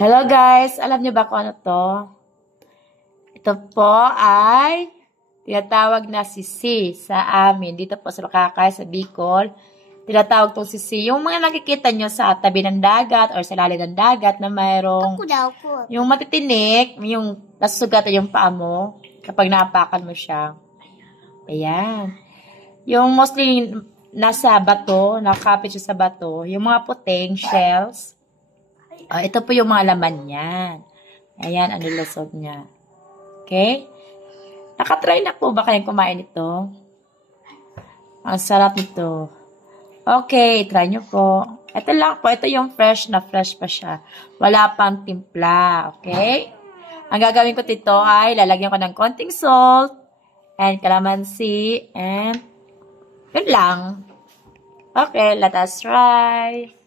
Hello guys, alam niyo ba kung ano to? Ito po ay tinatawag na sisi sa amin. Dito po sa Lucacay, sa Bicol. Tinatawag tong sisi. Yung mga nakikita nyo sa tabi ng dagat or sa lalim ng dagat na mayroong yung matitinik, yung nasugatan yung paa mo kapag napakan mo siya. Ayan. Yung mostly nasa bato, nakakapit siya sa bato. Yung mga puting shells. Ito po yung mga laman niyan. Ayan, ang nilusog niya. Okay? Nakatry na po ba kayong kumain ito? Ang sarap nito. Okay, try nyo po. Ito lang po. Ito yung fresh na fresh pa siya. Wala pang timpla. Okay? Ang gagawin ko dito ay lalagyan ko ng konting salt and calamansi and yun lang. Okay, let us try.